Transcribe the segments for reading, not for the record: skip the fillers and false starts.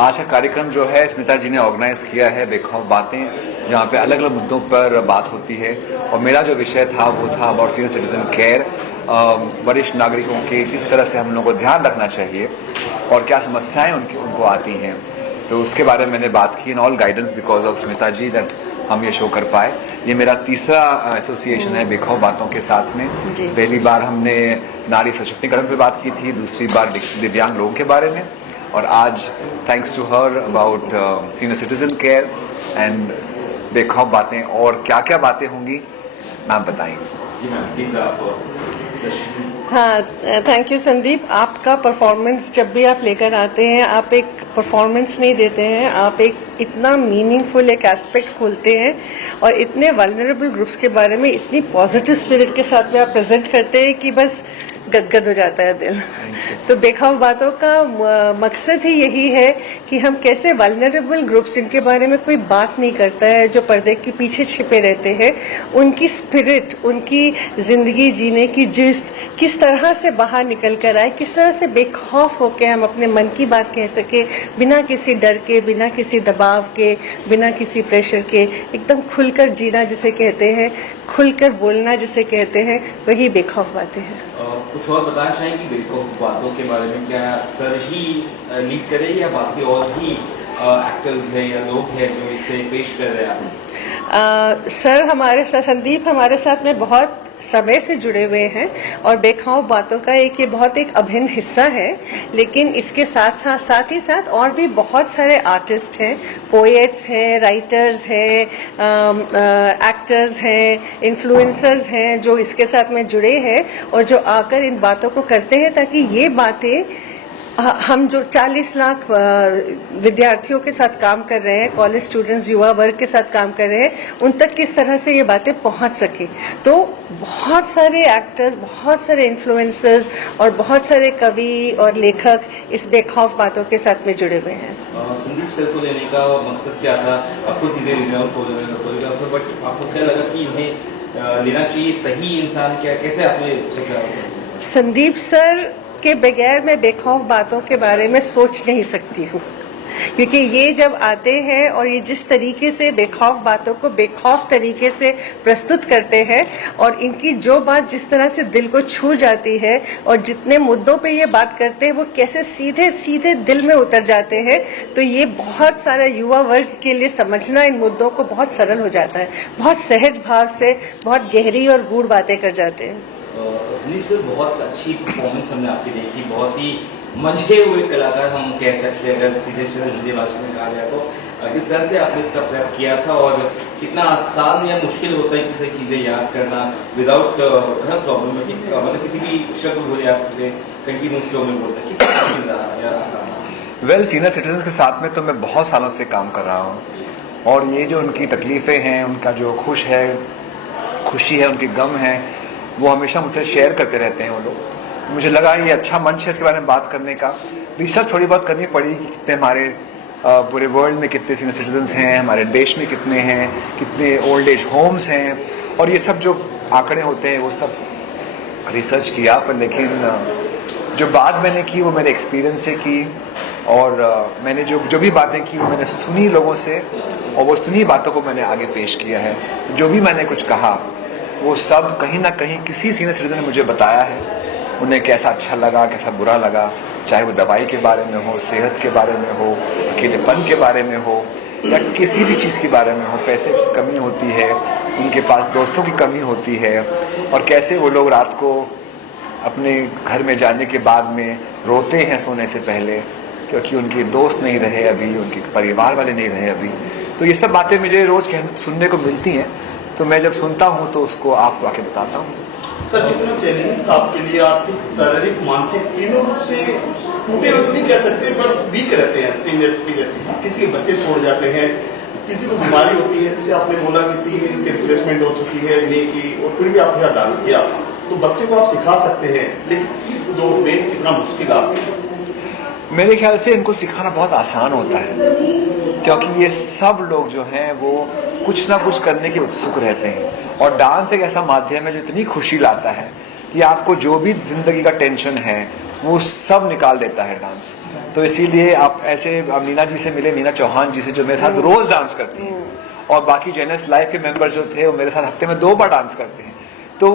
आज का कार्यक्रम जो है स्मिता जी ने ऑर्गेनाइज किया है बेखौफ बातें, जहाँ पे अलग अलग मुद्दों पर बात होती है। और मेरा जो विषय था वो था अबाउट सीनियर सिटीजन केयर, वरिष्ठ नागरिकों के किस तरह से हम लोगों को ध्यान रखना चाहिए और क्या समस्याएं उनको आती हैं। तो उसके बारे में मैंने बात की, in all guidance because of Smita ji that हम ये शो कर पाए। ये मेरा तीसरा एसोसिएशन है बेखौफ बातों के साथ में। पहली बार हमने नारी सशक्तिकरण पे बात की थी, दूसरी बार दिव्यांग लोगों के बारे में, और आज thanks to her about senior citizen care and बेखौफ बातें। और क्या क्या बातें होंगी मैम बताएंगे। जी मैम प्लीज आप। हाँ, थैंक यू संदीप। आपका परफॉर्मेंस जब भी आप लेकर आते हैं, आप एक परफॉर्मेंस नहीं देते हैं, आप एक इतना मीनिंगफुल एक एस्पेक्ट खोलते हैं और इतने वल्नरेबल ग्रुप्स के बारे में इतनी पॉजिटिव स्पिरिट के साथ में आप प्रेजेंट करते हैं कि बस गदगद हो जाता है दिल। तो बेखौफ बातों का मकसद ही यही है कि हम कैसे वल्नरेबल ग्रुप्स जिनके बारे में कोई बात नहीं करता है, जो पर्दे के पीछे छिपे रहते हैं, उनकी स्पिरिट, उनकी ज़िंदगी जीने की जिस्त किस तरह से बाहर निकल कर आए, किस तरह से बेखौफ होकर हम अपने मन की बात कह सके, बिना किसी डर के, बिना किसी दबाव के, बिना किसी प्रेशर के, एकदम खुलकर जीना जिसे कहते हैं, खुलकर बोलना जिसे कहते हैं, वही बेखौफ बातें हैं। कुछ और बताना चाहेंगे बेखौफ बातों के बारे में? क्या सर ही लीड करें या बाकी और भी एक्टर्स हैं या लोग हैं जो इसे पेश कर रहे हैं? सर हमारे साथ, संदीप हमारे साथ में बहुत समय से जुड़े हुए हैं और बेखौफ बातों का ये बहुत एक अभिन्न हिस्सा है। लेकिन इसके साथ ही साथ और भी बहुत सारे आर्टिस्ट हैं, पोएट्स हैं, राइटर्स हैं, एक्टर्स हैं, इन्फ्लुएंसर्स हैं जो इसके साथ में जुड़े हैं और जो आकर इन बातों को करते हैं ताकि ये बातें हम जो 40 लाख विद्यार्थियों के साथ काम कर रहे हैं, कॉलेज स्टूडेंट्स, युवा वर्ग के साथ काम कर रहे हैं, उन तक किस तरह से ये बातें पहुंच सके। तो बहुत सारे एक्टर्स, बहुत सारे इन्फ्लुएंसर्स और बहुत सारे कवि और लेखक इस बेखौफ बातों के साथ में जुड़े हुए हैं। संदीप सर को लेने का मकसद क्या था? आपको चीज़ें बट आपको क्या लगा कि इन्हें लेना चाहिए? सही इंसान क्या, कैसे आपने सोचा? संदीप सर के बगैर मैं बेखौफ बातों के बारे में सोच नहीं सकती हूँ, क्योंकि ये जब आते हैं और ये जिस तरीके से बेखौफ बातों को बेखौफ तरीके से प्रस्तुत करते हैं और इनकी जो बात जिस तरह से दिल को छू जाती है और जितने मुद्दों पे ये बात करते हैं वो कैसे सीधे सीधे दिल में उतर जाते हैं, तो ये बहुत सारा युवा वर्ग के लिए समझना इन मुद्दों को बहुत सरल हो जाता है। बहुत सहज भाव से बहुत गहरी और गूढ़ बातें कर जाते हैं। संदीप सर, बहुत अच्छी परफॉर्मेंस हमने आपकी देखी, बहुत ही मंझे हुए कलाकार हम कह सकते हैं अगर सीधे हिंदी भाषा में कहा जाए तो। किस तरह से आपने इसका प्रयास किया था और कितना आसान या मुश्किल होता है किसी चीज़ें याद करना विदाउट प्रॉब्लमेटिक, मतलब किसी भी शब्द बोले आप उसे कंटिन्यू फ्लो में बोलते हैं, कितना मुश्किल रहा या आसान? वेल, सीनियर सिटीजन्स के साथ में तो मैं बहुत सालों से काम कर रहा हूँ और ये जो उनकी तकलीफ़ें हैं, उनका जो खुशी है, उनके गम है, वो हमेशा मुझसे शेयर करते रहते हैं वो लोग। तो मुझे लगा ये अच्छा मंच है इसके बारे में बात करने का। रिसर्च थोड़ी बहुत करनी पड़ी कि कितने हमारे पूरे वर्ल्ड में कितने सीनियर सिटीजन्स हैं, हमारे देश में कितने हैं, कितने ओल्ड एज होम्स हैं, और ये सब जो आंकड़े होते हैं वो सब रिसर्च किया। पर लेकिन जो बात मैंने की वो मेरे एक्सपीरियंस से की और मैंने जो भी बातें की वो मैंने सुनी लोगों से और वो सुनी बातों को मैंने आगे पेश किया है। जो भी मैंने कुछ कहा वो सब कहीं ना कहीं किसी सीनियर सिटीजन ने मुझे बताया है, उन्हें कैसा अच्छा लगा, कैसा बुरा लगा, चाहे वो दवाई के बारे में हो, सेहत के बारे में हो, अकेलेपन के बारे में हो या किसी भी चीज़ के बारे में हो। पैसे की कमी होती है, उनके पास दोस्तों की कमी होती है और कैसे वो लोग रात को अपने घर में जाने के बाद में रोते हैं सोने से पहले क्योंकि उनके दोस्त नहीं रहे अभी, उनके परिवार वाले नहीं रहे अभी। तो ये सब बातें मुझे रोज़ सुनने को मिलती हैं, तो मैं जब सुनता हूँ तो उसको आपको आके बताता हूँ। सर, जितना चैलेंजिंग था आपके लिए, आर्थिक, शारीरिक, मानसिक तीनों रूप से टूटे हुए नहीं कह सकते पर वीक रहते हैं सीनियर सिटीजन। किसी के बच्चे छोड़ जाते हैं, किसी को बीमारी होती है, जैसे आपने बोला कि 3 इसके रिप्लेसमेंट हो चुकी है नहीं की, और फिर भी आपने यहाँ डांस किया। तो बच्चे को आप सिखा सकते हैं, लेकिन इस दौर में कितना मुश्किल आपके? मेरे ख्याल से इनको सिखाना बहुत आसान होता है क्योंकि ये सब लोग जो हैं वो कुछ ना कुछ करने के उत्सुक रहते हैं और डांस एक ऐसा माध्यम है जो इतनी खुशी लाता है कि आपको जो भी जिंदगी का टेंशन है वो सब निकाल देता है डांस। तो इसीलिए आप नीना जी से मिले, नीना चौहान जी से जो मेरे साथ रोज डांस करती हैं, और बाकी जेनस लाइफ के मेंबर जो थे वो मेरे साथ हफ्ते में 2 बार डांस करते हैं। तो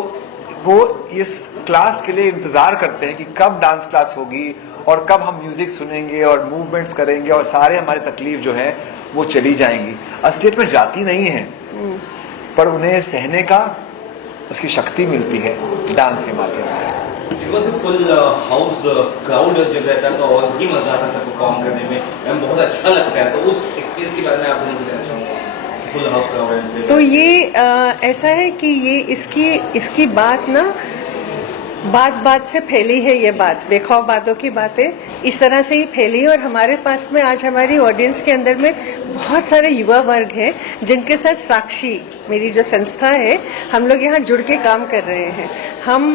वो इस क्लास के लिए इंतज़ार करते हैं कि कब डांस क्लास होगी और कब हम म्यूज़िक सुनेंगे और मूवमेंट्स करेंगे और सारे हमारे तकलीफ जो है वो चली जाएंगी। असलियत में जाती नहीं है पर उन्हें सहने का उसकी शक्ति मिलती है डांस के माध्यम से। It was a full house crowd जब रहता था और भी मजा आता था परफॉर्म करने में, बहुत अच्छा लगता है। तो उस एक्सपीरियंस के बारे में आप मुझे कहना चाहूँगा, फुल हाउस क्राउड। तो ये ऐसा है कि ये इसकी बात ना बात से फैली है। ये बात बेखौफ बातों की बातें इस तरह से ही फैली और हमारे पास में आज हमारी ऑडियंस के अंदर में बहुत सारे युवा वर्ग हैं जिनके साथ साक्षी मेरी जो संस्था है, हम लोग यहाँ जुड़ के काम कर रहे हैं।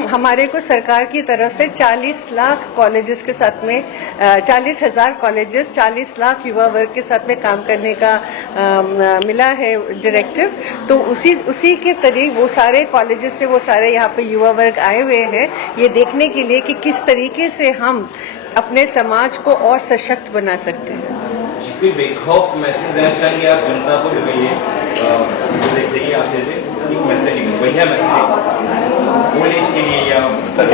हमारे को सरकार की तरफ से 40 लाख कॉलेजेस के साथ में 40,000 कॉलेजेस 40 लाख युवा वर्ग के साथ में काम करने का मिला है डायरेक्टिव। तो उसी के तरीके वो सारे कॉलेजेस से वो सारे यहाँ पे युवा वर्ग आए हुए हैं ये देखने के लिए कि किस तरीके से हम अपने समाज को और सशक्त बना सकते हैं। कोई बेखौफ मैसेज देना चाहेंगे आप जनता को जो ये देखते ही आप एक मैसेज बढ़िया मैसेज ओल्ड एज के लिए या sir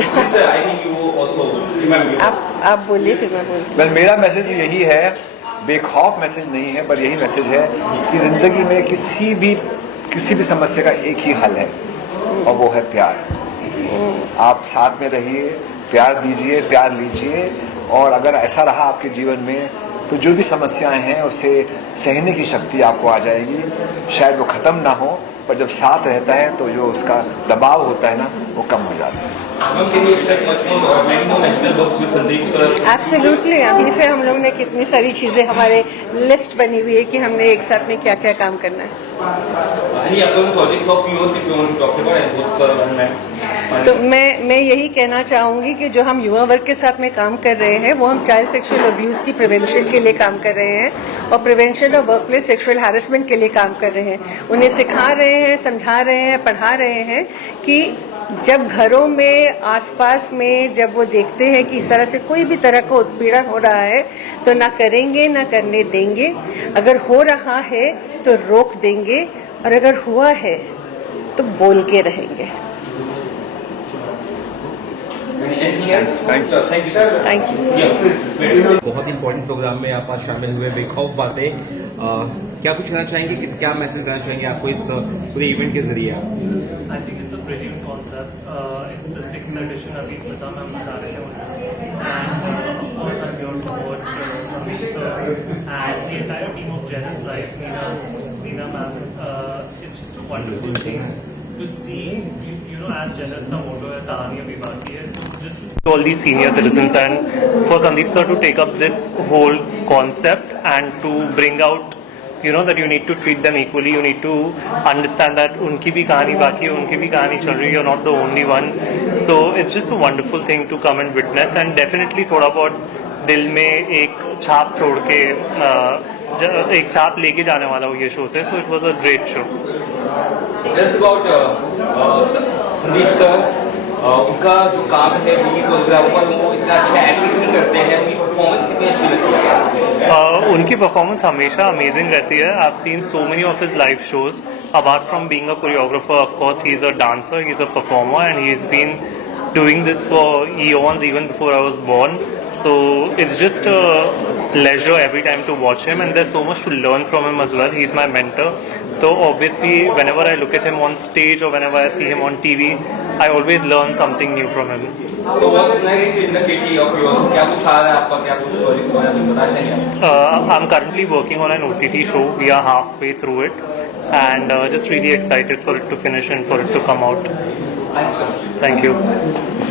I think you also remember आप बोलिए फिर मैं बोलती वेल मेरा मैसेज यही है, बेखौफ मैसेज नहीं है, पर यही मैसेज है कि ज़िंदगी में किसी भी समस्या का एक ही हल है और वो है प्यार। आप साथ में रहिए, प्यार दीजिए, प्यार लीजिए, और अगर ऐसा रहा आपके जीवन में तो जो भी समस्याएं हैं उसे सहने की शक्ति आपको आ जाएगी। शायद वो ख़त्म ना हो, पर जब साथ रहता है तो जो उसका दबाव होता है ना वो कम हो जाता है। Ma'am can you expect much more many more national books with Sandeep sir? Absolutely. अभी से हम लोग ने कितनी सारी चीज़ें, हमारे लिस्ट बनी हुई है कि हमने एक साथ में क्या क्या काम करना है। Any upcoming projects of yours if you want to talk about and both sir and ma'am? तो मैं यही कहना चाहूँगी कि जो हम युवा वर्ग के साथ में काम कर रहे हैं वो हम चाइल्ड सेक्सुअल अब्यूज़ की प्रिवेंशन के लिए काम कर रहे हैं और prevention of workplace sexual harassment के लिए काम कर रहे हैं। उन्हें सिखा रहे हैं, समझा रहे हैं, पढ़ा रहे हैं कि जब घरों में आसपास में जब वो देखते हैं कि इस तरह से कोई भी तरह का उत्पीड़न हो रहा है तो ना करेंगे ना करने देंगे। अगर हो रहा है तो रोक देंगे और अगर हुआ है तो बोल के रहेंगे। Anything else? Thank you. Thank you sir. Thank you. Yeah, please. बहुत इंपॉर्टेंट प्रोग्राम में आप आज शामिल हुए बेखौफ बातें। क्या कुछ कहना चाहेंगे कि क्या मैसेज देना चाहेंगे आपको इस पूरे इवेंट के जरिए आप? I think it's a brilliant concept. It's the 6th edition. अभी स्मिता मैम बता रहे थे and of course I'm here to watch Sandeep sir and the entire team of Genesis Life. Meena ma'am, it's just a wonderful thing to see. You know, as Genesis का motto है कहानी अभी बाकी है. So just all these senior citizens and for Sandeep sir to take up this whole concept and to bring out that you need to treat them equally, you need to understand that unki bhi kahani baki hai, unki bhi kahani chal rahi है, you're not the only one. So it's just a wonderful thing to come and witness and definitely थोड़ा बहुत दिल में एक छाप छोड़ के एक छाप लेके जाने वाला हो ये शो से. So it was a great show. That's about Sandeep sir. उनका जो काम है वीडियोग्राफर, वो इतना अच्छा एक्टिंग नहीं करते हैं, उनकी परफॉर्मेंस कितनी अच्छी लगती है? उनकी परफॉर्मेंस हमेशा अमेजिंग रहती है. I've seen so many of his live shows. Apart from being a choreographer, of course, he's a dancer, he's a performer, and he's been doing this for eons, even before I was born. So it's just a pleasure every time to watch him, and there's so much to learn from him as well. He's my mentor. So obviously, whenever I look at him on stage or whenever I see him on TV, I always learn something new from him. So what's next in the kitty of yours? क्या कुछ आ रहा है आपका, क्या कुछ projects हो रहा है, बता चाहिए? I'm currently working on an OTT show. We are halfway through it, and just really excited for it to finish and for it to come out. Thanks so much. Thank you.